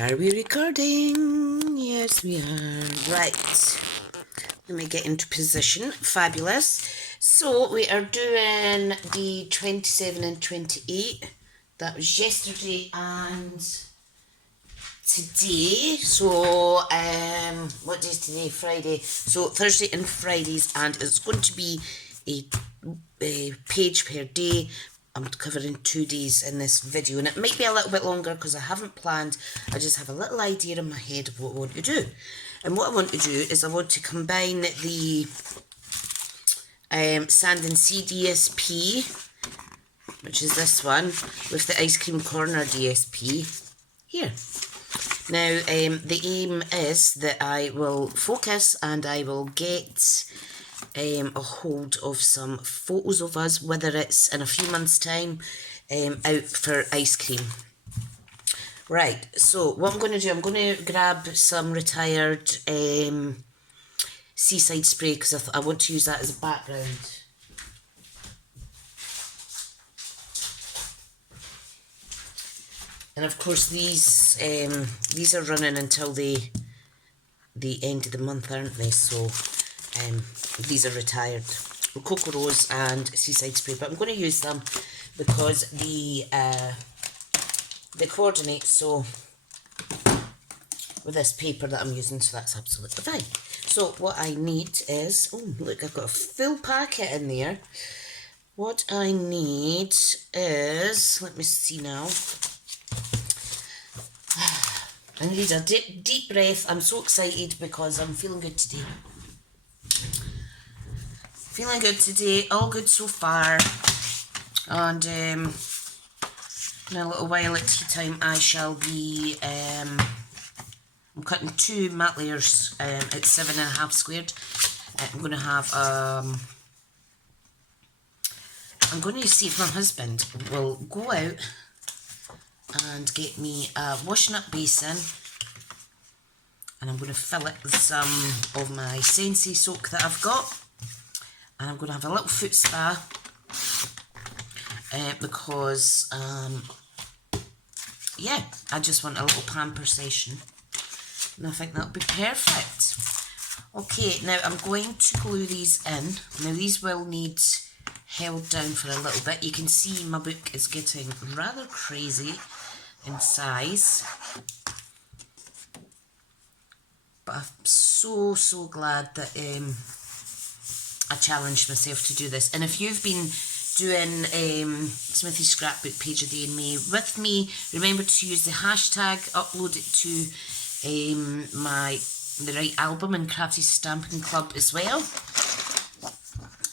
Are we recording? Yes, we are. Right. Let me get into position. Fabulous. So we are doing the 27 and 28. That was yesterday and today. So, what day is today? Friday. So Thursday and Fridays, and it's going to be a page per day. I'm covering 2 days in this video, and it might be a little bit longer because I haven't planned. I just have a little idea in my head of what I want to do. And what I want to do is I want to combine the Sand and Sea DSP, which is this one, with the Ice Cream Corner DSP here. Now, the aim is that I will focus and I will get a hold of some photos of us, whether it's in a few months' time, out for ice cream. Right, so what I'm going to do, I'm going to grab some retired seaside spray because I want to use that as a background. And of course these are running until the end of the month, aren't they? So these are retired. Cocoa Rose and Seaside Spray, but I'm going to use them because they coordinate so with this paper that I'm using, so that's absolutely fine. So what I need is, oh look, I've got a full packet in there. What I need is, let me see now. I need a deep breath. I'm so excited because I'm feeling good today. Feeling good today, all good so far. And in a little while at tea time I shall be, I'm cutting 2 mat layers at 7.5 squared. I'm going to have, I'm going to see if my husband will go out and get me a washing up basin, and I'm going to fill it with some of my Sensei soak that I've got, and I'm going to have a little foot spa because yeah, I just want a little pamper session, and I think that'll be perfect. Okay, now I'm going to glue these in. Now these will need held down for a little bit. You can see my book is getting rather crazy in size, but I'm so glad that I challenged myself to do this. And if you've been doing Smithy's scrapbook page a day in May with me, remember to use the hashtag, upload it to the right album and Crafty Stampin' Club as well.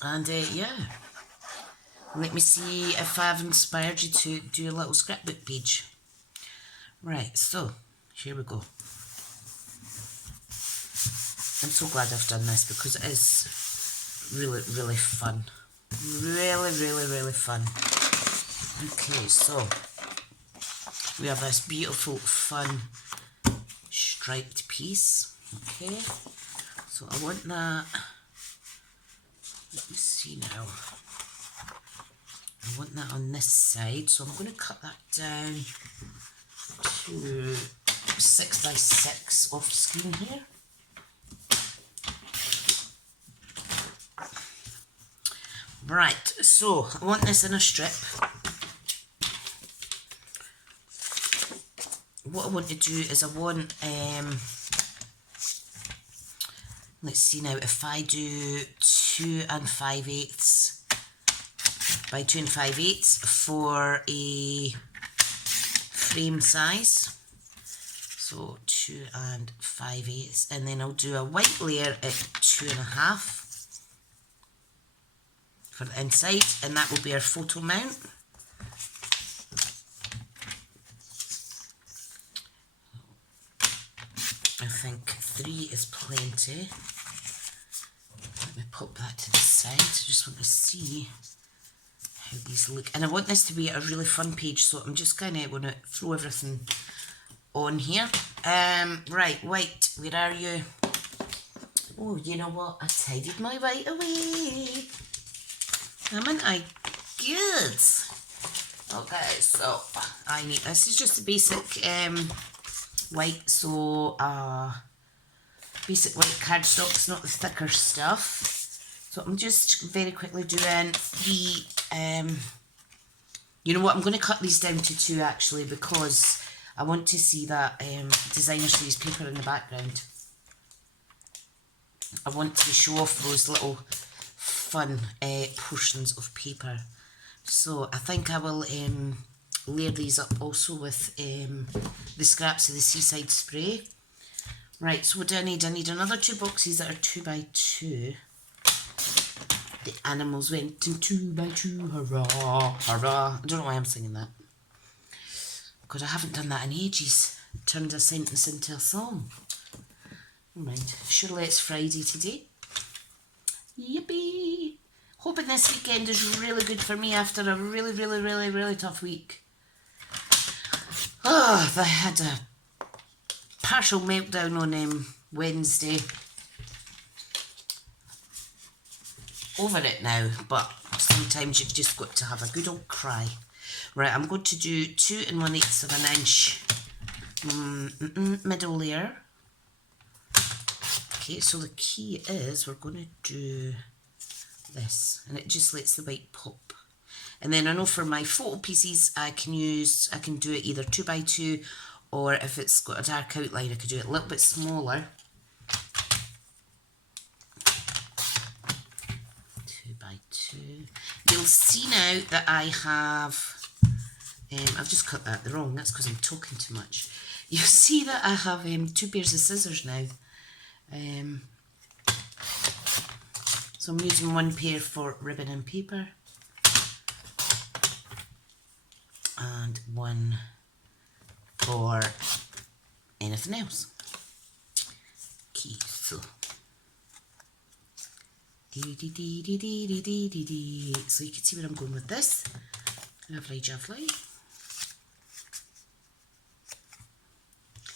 And yeah, let me see if I've inspired you to do a little scrapbook page. Right, so here we go. I'm so glad I've done this because it is really fun. Really fun. Okay, so we have this beautiful fun striped piece. Okay, so I want that, let me see now, I want that on this side, so I'm going to cut that down to 6 by 6 off screen here. Right, so I want this in a strip. What I want to do is I want, let's see now, if I do 2 5/8 by 2 5/8 for a frame size. So 2 5/8, and then I'll do a white layer at 2.5 for the inside, and that will be our photo mount. I think 3 is plenty. Let me pop that to the side. I just want to see how these look, and I want this to be a really fun page, so I'm just kind of going to throw everything on here. Right, white, where are you? Oh, you know what? I tidied my white away. Haven't I? Good. Okay, so I need, this is just a basic white, so basic white cardstock's not the thicker stuff. So I'm just very quickly doing 3, you know what, I'm going to cut these down to 2 actually, because I want to see that designer series paper in the background. I want to show off those little fun portions of paper. So I think I will layer these up also with the scraps of the Seaside Spray. Right, so what do I need? I need another 2 boxes that are 2 by 2. The animals went in 2 by 2, hurrah, hurrah. I don't know why I'm singing that. God, I haven't done that in ages. Turned a sentence into a song. Never mind. Surely it's Friday today. Yippee! Hoping this weekend is really good for me after a really tough week. Oh, I had a partial meltdown on Wednesday. Over it now, but sometimes you've just got to have a good old cry. Right, I'm going to do 2 1/8 of an inch middle layer. Okay, so the key is we're going to do this, and it just lets the white pop. And then I know for my photo pieces I can do it either 2 by 2, or if it's got a dark outline I could do it a little bit smaller. 2 by 2. You'll see now that I have I've just cut that wrong, that's because I'm talking too much. You'll see that I have 2 pairs of scissors now. So I'm using 1 pair for ribbon and paper, and 1 for anything else. Okay, so so you can see where I'm going with this. Lovely jubbly.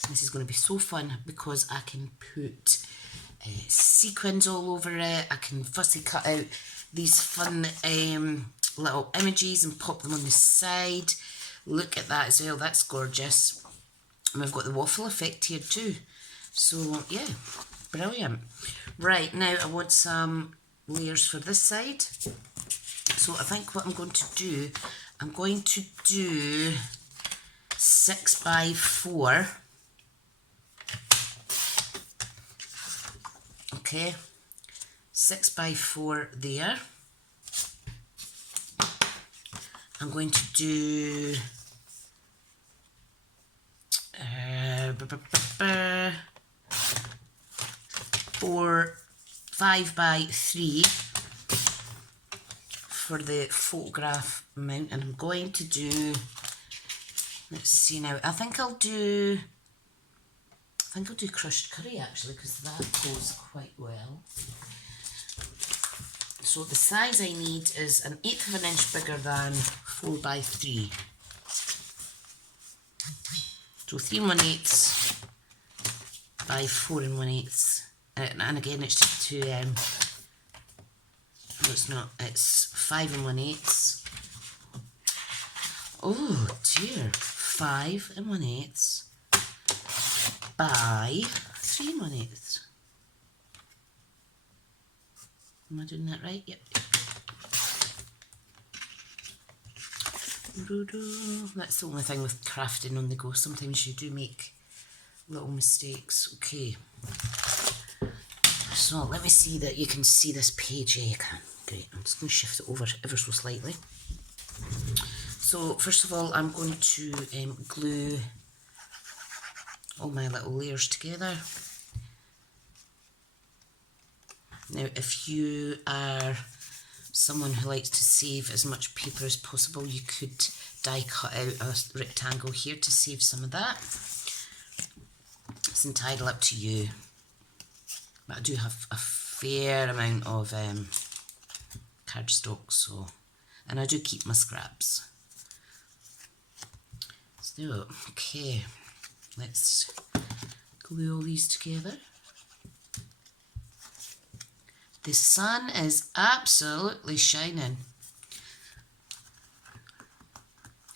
This is going to be so fun because I can put sequins all over it. I can fussy cut out these fun little images and pop them on the side. Look at that as well, that's gorgeous. And we've got the waffle effect here too. So yeah, brilliant. Right, now I want some layers for this side. So I think what I'm going to do, I'm going to do 6 by 4. Okay, 6 by 4 there. I'm going to do 5 by 3 for the photograph mount, and I'm going to do, let's see now, I think I'll do crushed curry actually, because that goes quite well. So the size I need is 1/8 of an inch bigger than 4 by 3. So 3 1/8 by 4 1/8. And again, it's just to, no it's not, it's 5 1/8. Oh dear, 5 1/8 by 3 1/8. Am I doing that right? Yep. That's the only thing with crafting on the go. Sometimes you do make little mistakes. Okay. So let me see that you can see this page. Yeah, you can. Great. I'm just going to shift it over ever so slightly. So first of all, I'm going to glue all my little layers together. Now, if you are someone who likes to save as much paper as possible, you could die cut out a rectangle here to save some of that. It's entirely up to you. But I do have a fair amount of cardstock, so, and I do keep my scraps. So, okay, let's glue all these together. The sun is absolutely shining.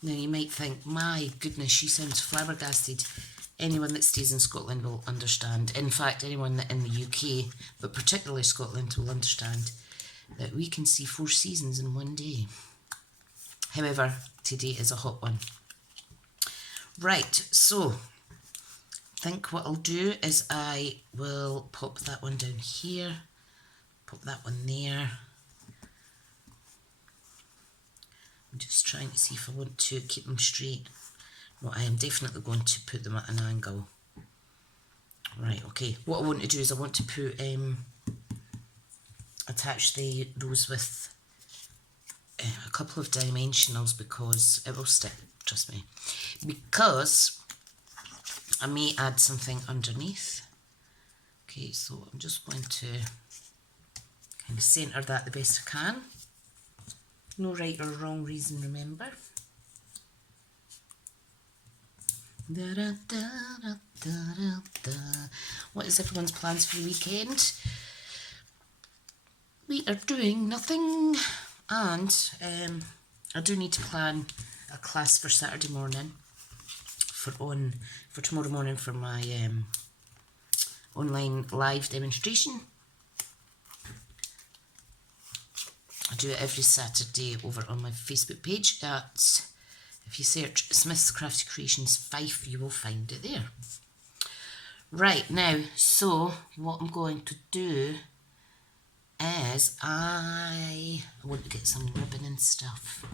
Now you might think, my goodness, she sounds flabbergasted. anyone that stays in Scotland will understand. In fact, anyone that in the UK, but particularly Scotland, will understand that we can see 4 seasons in one day. However, today is a hot one. Right, so I think what I'll do is I will pop that one down here, pop that one there. I'm just trying to see if I want to keep them straight. No, I am definitely going to put them at an angle. Right, okay. What I want to do is I want to put, attach those with a couple of dimensionals because it will stick, trust me. Because I may add something underneath. Okay, so I'm just going to kind of centre that the best I can. No right or wrong reason, remember. Da, da, da, da, da, da, da. What is everyone's plans for the weekend? We are doing nothing, and I do need to plan a class for Saturday morning for tomorrow morning for my online live demonstration. I do it every Saturday over on my Facebook page. If you search Smith's Crafty Creations Fife, you will find it there. Right, now, so what I'm going to do is I want to get some ribbon and stuff.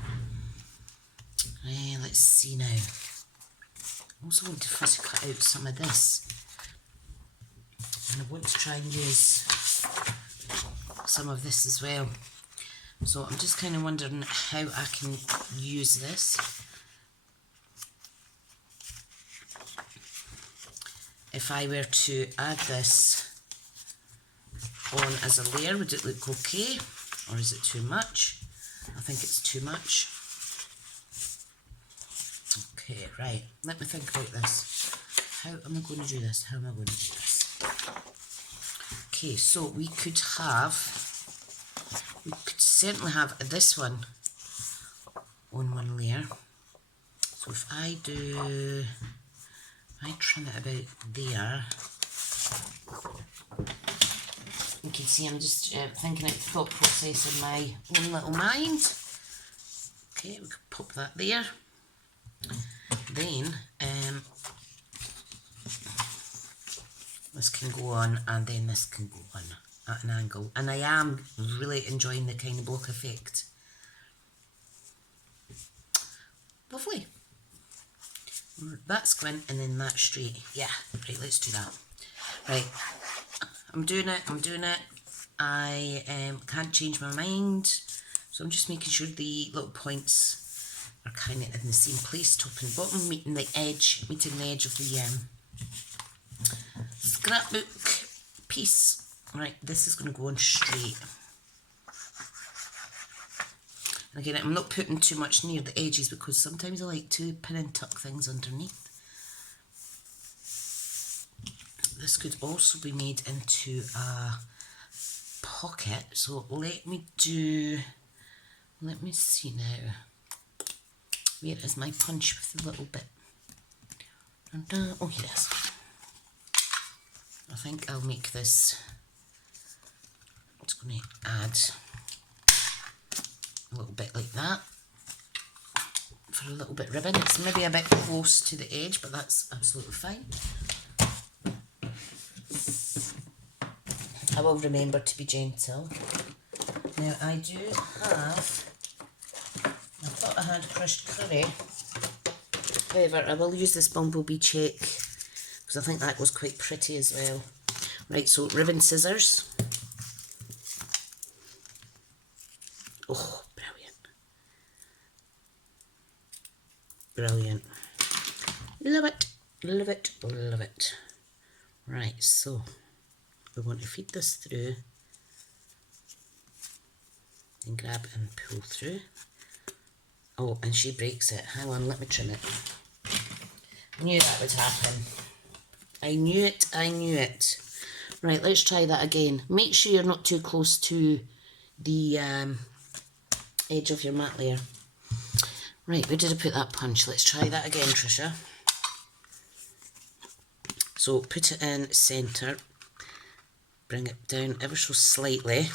Let's see now. I also want to first cut out some of this. And I want to try and use some of this as well. So I'm just kind of wondering how I can use this. If I were to add this on as a layer, would it look okay? Or is it too much? I think it's too much. Okay, right. Let me think about this. How am I going to do this? How am I going to do this? Okay, so we could certainly have this one on one layer. So if I trim it about there, you can see I'm just thinking out the thought process in my own little mind. Okay, we could pop that there. Then this can go on, and then this can go on at an angle. And I am really enjoying the kind of block effect. Lovely. That's squint and then that straight. Yeah, right, let's do that. Right, I'm doing it. I can't change my mind. So I'm just making sure the little points are kind of in the same place, top and bottom, meeting the edge of the scrapbook piece. Right, this is going to go on straight. And again, I'm not putting too much near the edges because sometimes I like to pin and tuck things underneath. This could also be made into a pocket. So let me see now. Where is my punch with the little bit? Oh, here it is. I think I'll make this. I'm just going to add a little bit like that for a little bit ribbon. It's maybe a bit close to the edge, but that's absolutely fine. I will remember to be gentle. Now I do have, I thought I had crushed curry. However, I will use this bumblebee check because I think that was quite pretty as well. Right, so ribbon scissors. Oh, brilliant. Brilliant. Love it, love it, love it. Right, so we want to feed this through and grab and pull through. Oh, and she breaks it. Hang on, let me trim it. I knew that would happen. I knew it, I knew it. Right, let's try that again. Make sure you're not too close to the edge of your mat layer. Right, where did I put that punch? Let's try that again, Tricia. So put it in centre, bring it down ever so slightly.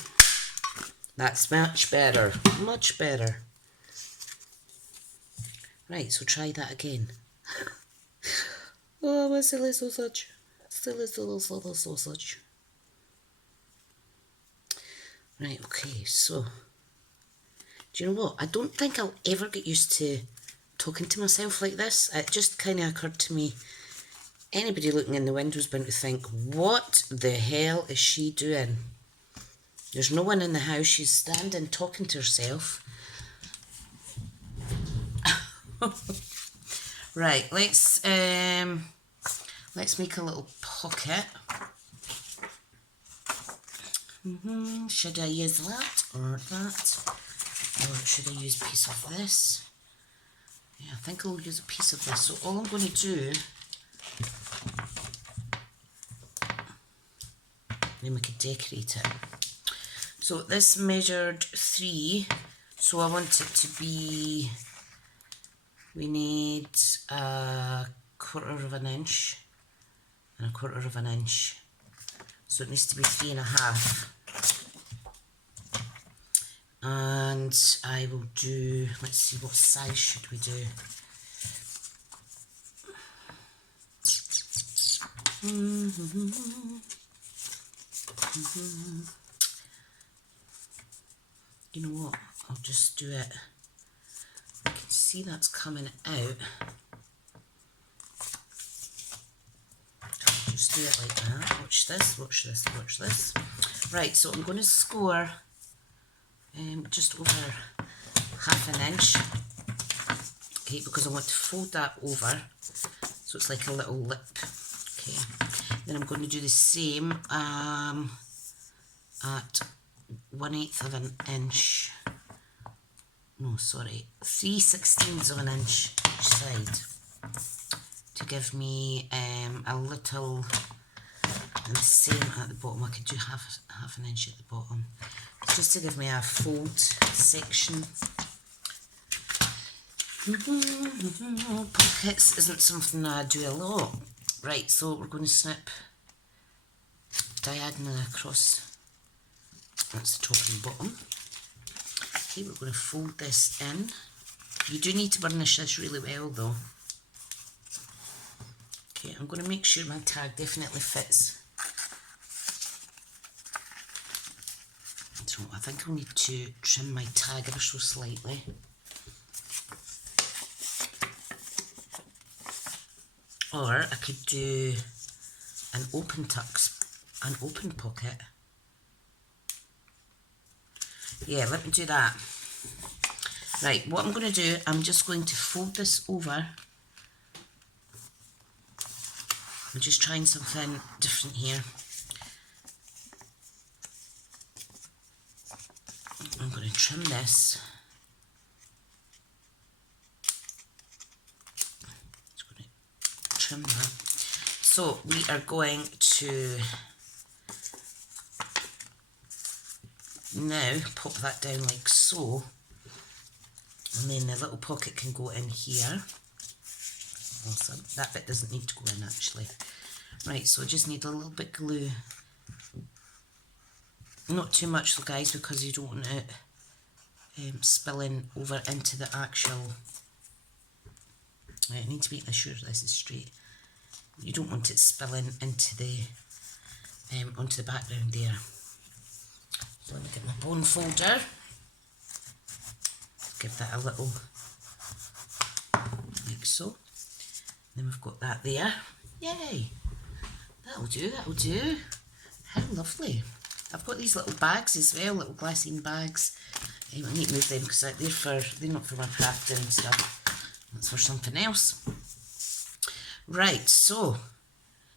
That's much better, much better. Right, so try that again. Oh, my silly sausage. Silly sausage. Right, okay, so, do you know what? I don't think I'll ever get used to talking to myself like this. It just kind of occurred to me, anybody looking in the window is bound to think, what the hell is she doing? There's no one in the house, she's standing talking to herself. Right, let's make a little pocket. Should I use that or that? Or should I use a piece of this? Yeah, I think I'll use a piece of this. So all I'm going to do, then we could decorate it. So this measured 3, so I want it to be, we need a 1/4 of an inch and a 1/4 of an inch. So it needs to be 3.5. And I will do, let's see, what size should we do? You know what, I'll just do it. I can see that's coming out. I'll just do it like that. Watch this, watch this, watch this. Right, so I'm going to score just over 1/2 inch. Okay, because I want to fold that over so it's like a little lip. Okay, then I'm going to do the same at 1/8 of an inch. No, sorry, 3/16 of an inch each side to give me a little, and the same at the bottom. I could do half an inch at the bottom, just to give me a fold section. Pockets isn't something I do a lot. Right, so we're going to snip diagonally across. That's the top and the bottom. Okay, we're going to fold this in. You do need to burnish this really well though. Okay, I'm going to make sure my tag definitely fits. So I think I'll need to trim my tag ever so slightly. Or I could do an open pocket. Yeah, let me do that. Right, what I'm going to do, I'm just going to fold this over. I'm just trying something different here. I'm going to trim this. Just going to trim that. So we are going to now pop that down like so, and then the little pocket can go in here. Awesome. That bit doesn't need to go in actually. Right, so I just need a little bit glue. Not too much though guys, because you don't want it spilling over into the actual, I need to make sure this is straight. You don't want it spilling into the onto the background there. So let me get my bone folder. Give that a little, like so. Then we've got that there. Yay! That'll do, that'll do. How lovely. I've got these little bags as well, little glassine bags. I need to move them because they're not for my crafting and stuff. That's for something else. Right, so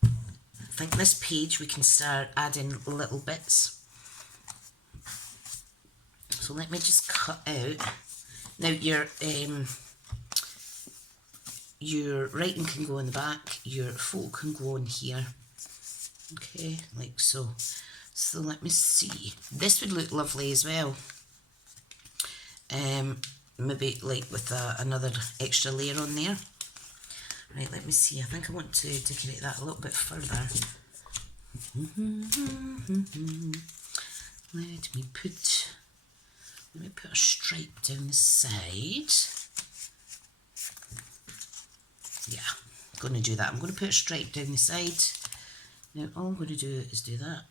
I think this page we can start adding little bits. So let me just cut out. Now your writing can go in the back, your photo can go in here. Okay, like so. So let me see. This would look lovely as well. Maybe like with another extra layer on there. Right, let me see. I think I want to decorate that a little bit further. Let me put a stripe down the side. Yeah, I'm going to do that. I'm going to put a stripe down the side. Now all I'm going to do is do that.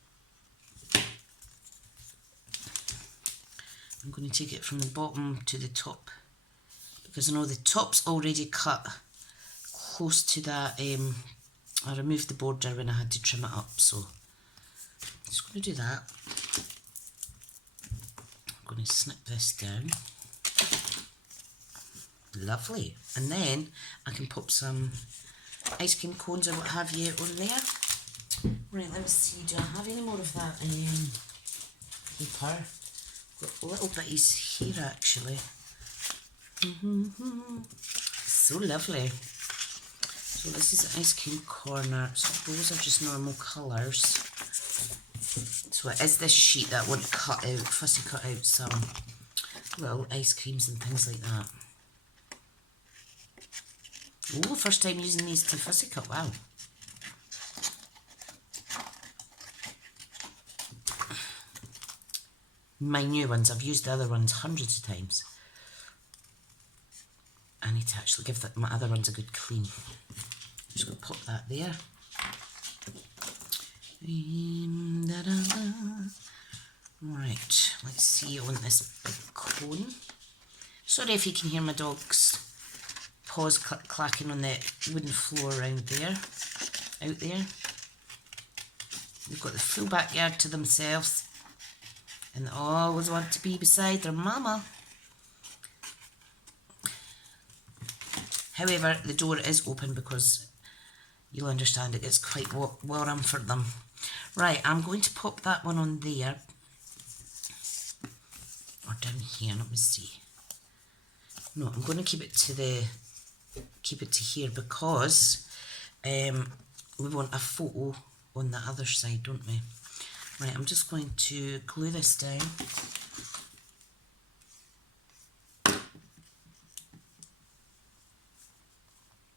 I'm going to take it from the bottom to the top, because I know the top's already cut close to that. I removed the border when I had to trim it up, so I'm just going to do that. I'm going to snip this down. Lovely. And then I can pop some ice cream cones or what have you on there. Right, let me see, do I have any more of that paper? Got little bitties here actually. So lovely. So this is ice cream corner. So those are just normal colours. So it is this sheet that I want to cut out, fussy cut out some little ice creams and things like that. Oh, first time using these to fussy cut, wow. My new ones, I've used the other ones hundreds of times. I need to actually give my other ones a good clean. I'm just going to pop that there. Right, let's see on this big cone. Sorry if you can hear my dog's paws clacking on the wooden floor around there, out there. They've got the full backyard to themselves and they always want to be beside their mama. However, the door is open because you'll understand it gets quite warm for them. Right, I'm going to pop that one on there. Or down here, let me see. No, I'm going to keep it to here because we want a photo on the other side, don't we? Right, I'm just going to glue this down.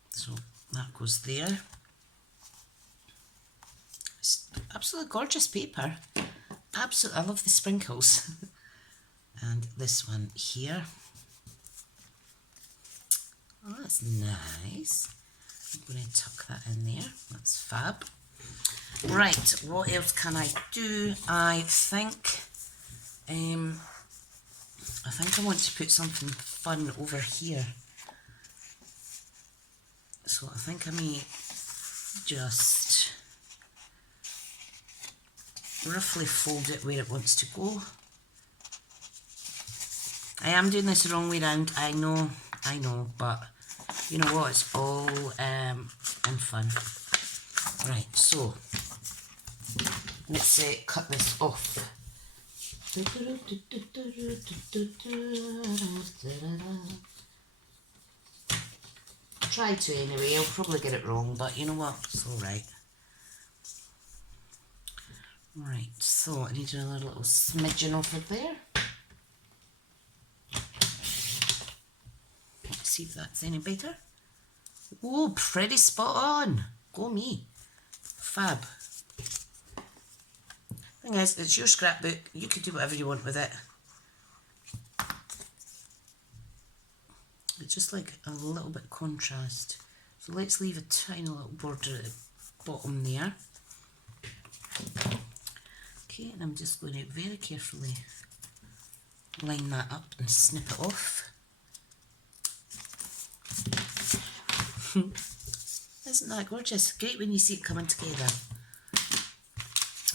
So that goes there. It's absolutely gorgeous paper. Absolutely, I love the sprinkles. And this one here. Oh, that's nice. I'm going to tuck that in there. That's fab. Right, what else can I do? I think I want to put something fun over here. So I think I may just roughly fold it where it wants to go. I am doing this the wrong way round, I know, but you know what, it's all in fun. Right, so let's cut this off. Try to anyway, I'll probably get it wrong, but you know what, it's alright. Right, so I need another little smidgen over there. Let's see if that's any better. Oh, pretty spot on. Go me. Fab. Thing is, it's your scrapbook. You can do whatever you want with it. It's just like a little bit of contrast. So let's leave a tiny little border at the bottom there. Okay, and I'm just going to very carefully line that up and snip it off. Isn't that gorgeous? Great when you see it coming together.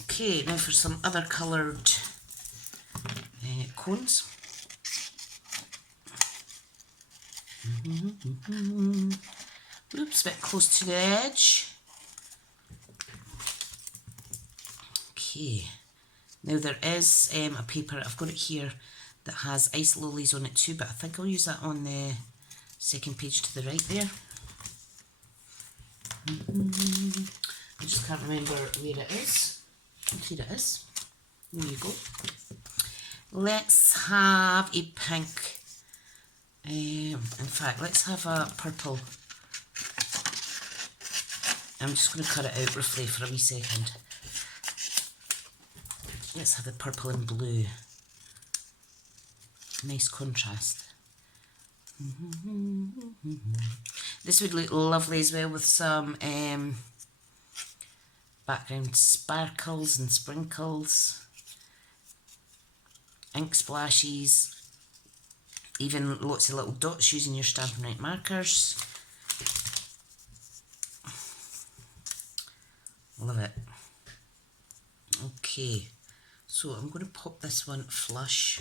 Okay, now for some other coloured cones. Oops, a bit close to the edge. Okay, now there is a paper, I've got it here, that has ice lilies on it too, but I think I'll use that on the second page to the right there. I just can't remember where it is. Here it is. There you go. Let's have a pink. In fact, let's have a purple. I'm just going to cut it out roughly for a wee second. Let's have the purple and blue. Nice contrast. This would look lovely as well with some background sparkles and sprinkles, ink splashes, even lots of little dots using your Stampin' Up markers. Love it. Okay, so I'm going to pop this one flush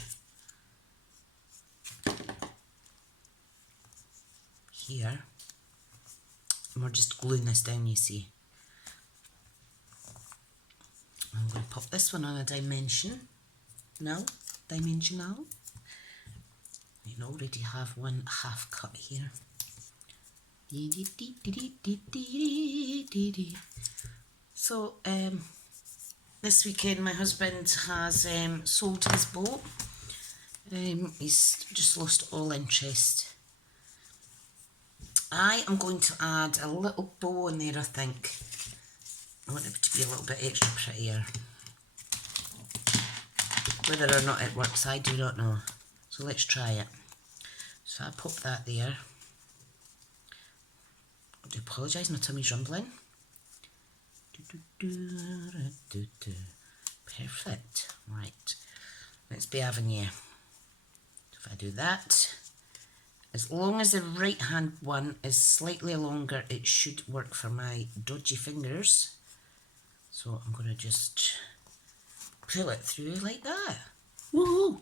here, and we're just gluing this down, you see. I'm going to pop this one on a dimensional. I already have one half cut here. So this weekend my husband has sold his boat. He's just lost all interest. I am going to add a little bow in there, I think. I want it to be a little bit extra prettier. Whether or not it works, I do not know. So let's try it. So I pop that there. I do apologise, my tummy's rumbling. Perfect. Right. Let's be having you. So if I do that, as long as the right hand one is slightly longer, it should work for my dodgy fingers. So I'm going to just pull it through like that. Woohoo!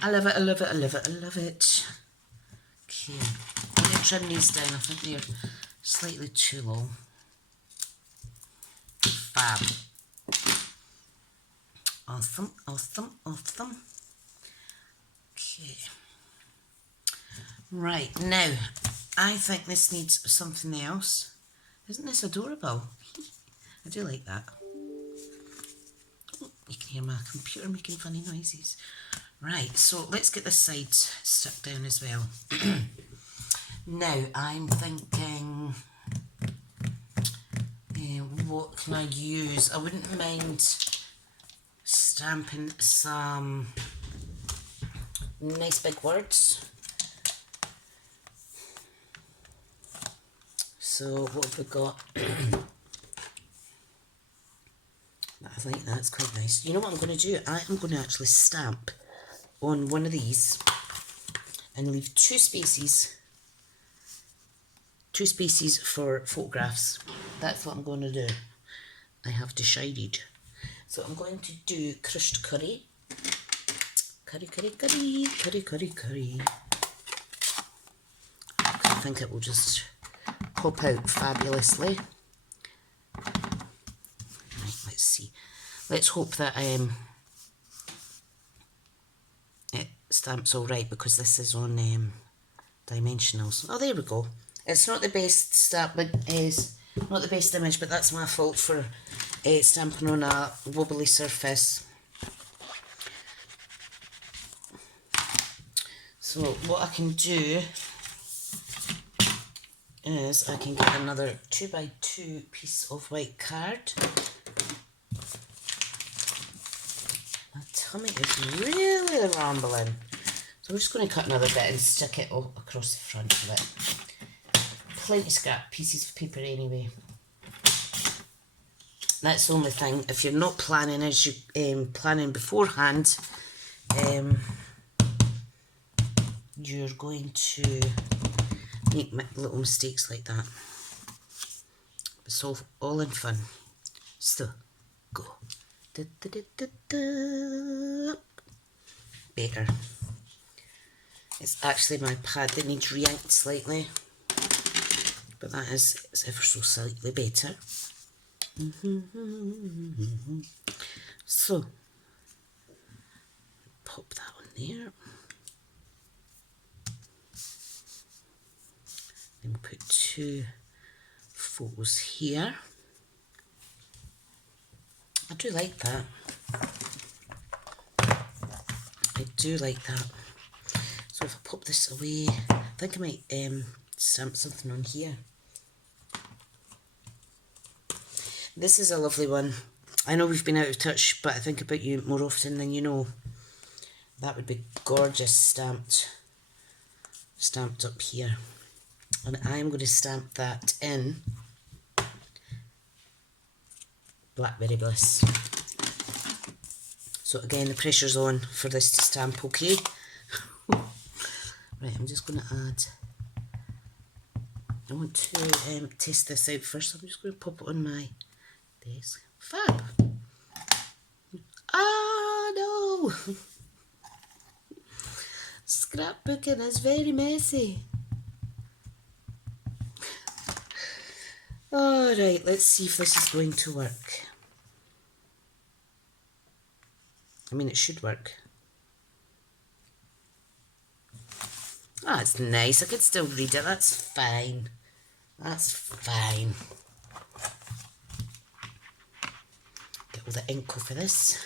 I love it, I love it, I love it, I love it. Okay, I'm going to trim these down. I think they're slightly too long. Fab. Awesome, awesome, awesome. Okay. Right, now, I think this needs something else. Isn't this adorable? I do like that. Oh, you can hear my computer making funny noises. Right, so let's get this side stuck down as well. Now, I'm thinking, what can I use? I wouldn't mind stamping some nice big words. So what have we got? I like that, it's quite nice. You know what I'm going to do? I am going to actually stamp on one of these and leave two spaces for photographs. That's what I'm going to do. I have decided. So I'm going to do crushed curry. Curry. I think it will just pop out fabulously. Right, let's see. Let's hope that it stamps all right, because this is on dimensionals. Oh, there we go. It's not the best stamp, but is not the best image, but that's my fault for stamping on a wobbly surface. So what I can do is I can get another 2x2 piece of white card. My tummy is really rumbling. So we're just going to cut another bit and stick it all across the front of it. Plenty of scrap pieces of paper anyway. That's the only thing. If you're not planning as you planning beforehand, you're going to make little mistakes like that. It's all in fun. So go. Better. It's actually my pad that needs re-inked slightly, but that is ever so slightly better. So pop that on there. Then we'll put two photos here. I do like that. I do like that. So if I pop this away, I think I might stamp something on here. This is a lovely one. I know we've been out of touch, but I think about you more often than you know. That would be gorgeous stamped up here. And I'm going to stamp that in Blackberry Bliss. So again, the pressure's on for this to stamp okay. Right, I'm just going to add, I want to test this out first, so I'm just going to pop it on my desk. Fab! Ah, no! Scrapbooking is very messy. Alright, let's see if this is going to work. I mean, it should work. Ah, it's nice. I could still read it. That's fine. That's fine. Get all the ink off of this.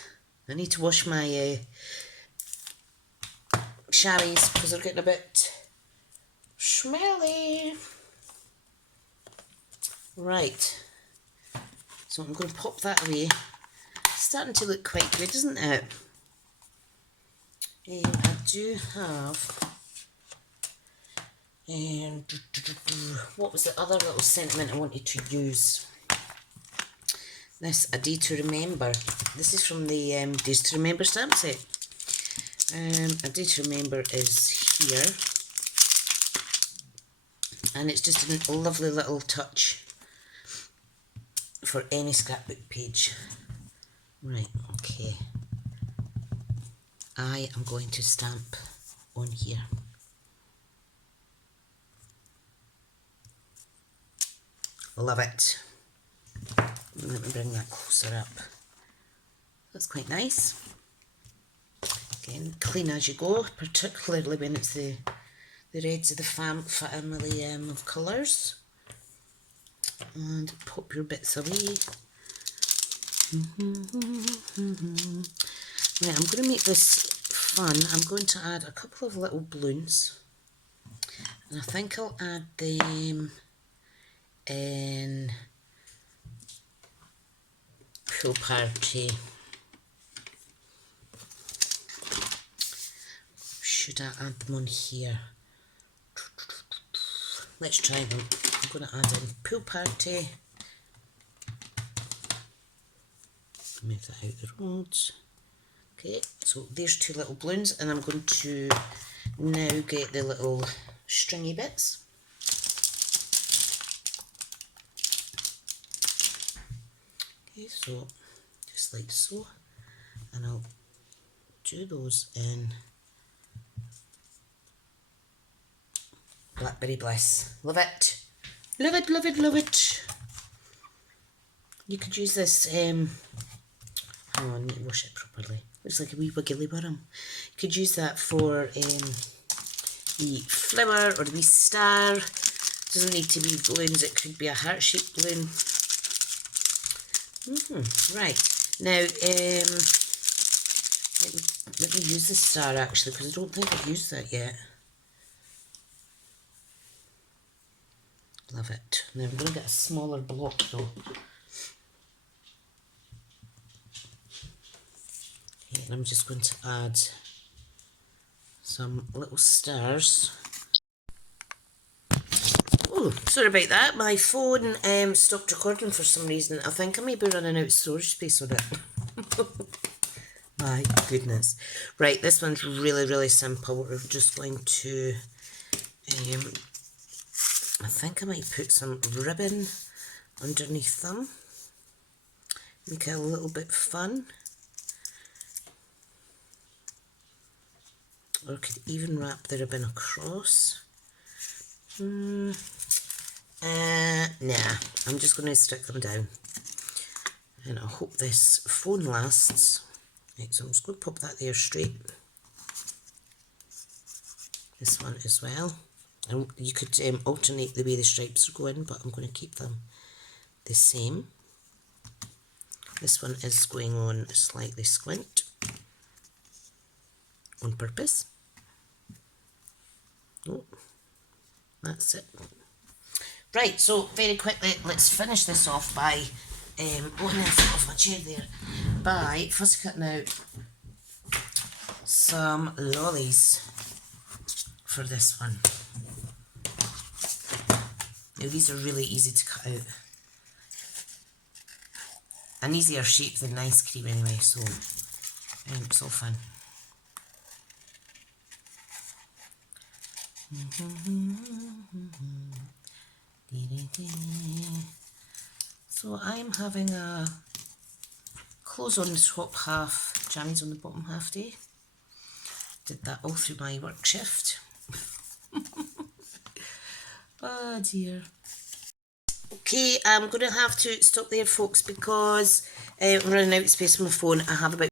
I need to wash my chamois because they're getting a bit smelly. Right. So I'm going to pop that away. It's starting to look quite good, isn't it? I do have... what was the other little sentiment I wanted to use? This, A Day to Remember. This is from the Days to Remember stamp set. A Day to Remember is here. And it's just a lovely little touch for any scrapbook page. Right, okay. I am going to stamp on here. Love it. Let me bring that closer up. That's quite nice. Again, clean as you go, particularly when it's the reds of the family of colours. And pop your bits away. Right, I'm going to make this fun. I'm going to add a couple of little balloons. And I think I'll add them in Pool Party. Should I add them on here? Let's try them. I'm going to add in Pool Party. Move that out the road. Okay, so there's two little balloons, and I'm going to now get the little stringy bits. Okay, so just like so, and I'll do those in Blackberry Bliss. Love it. Love it, love it, love it. You could use this, oh, I need to wash it properly. Looks like a wee wiggly worm. You could use that for the flower or the wee star. Doesn't need to be balloons, it could be a heart-shaped balloon. Right, now let me use the star actually, because I don't think I've used that yet. Love it. Now I'm going to get a smaller block though. Okay, and I'm just going to add some little stars. Oh, sorry about that. My phone stopped recording for some reason. I think I may be running out of storage space on it. My goodness. Right, this one's really, really simple. We're just going to... I think I might put some ribbon underneath them. Make it a little bit fun. Or I could even wrap the ribbon across. Nah, I'm just going to stick them down. And I hope this phone lasts. Right, so I'm just going to pop that there straight. This one as well. And you could alternate the way the stripes are going, but I'm going to keep them the same. This one is going on slightly squint on purpose. Oh, that's it. Right, so very quickly, let's finish this off by on the foot of my chair there by first cutting out some lollies for this one. Now these are really easy to cut out. An easier shape than ice cream anyway, so it's all fun. So I'm having a close on the top half, jammies on the bottom half day. Did that all through my work shift. Oh dear. Okay, I'm going to have to stop there, folks, because I'm running out of space on my phone. I have about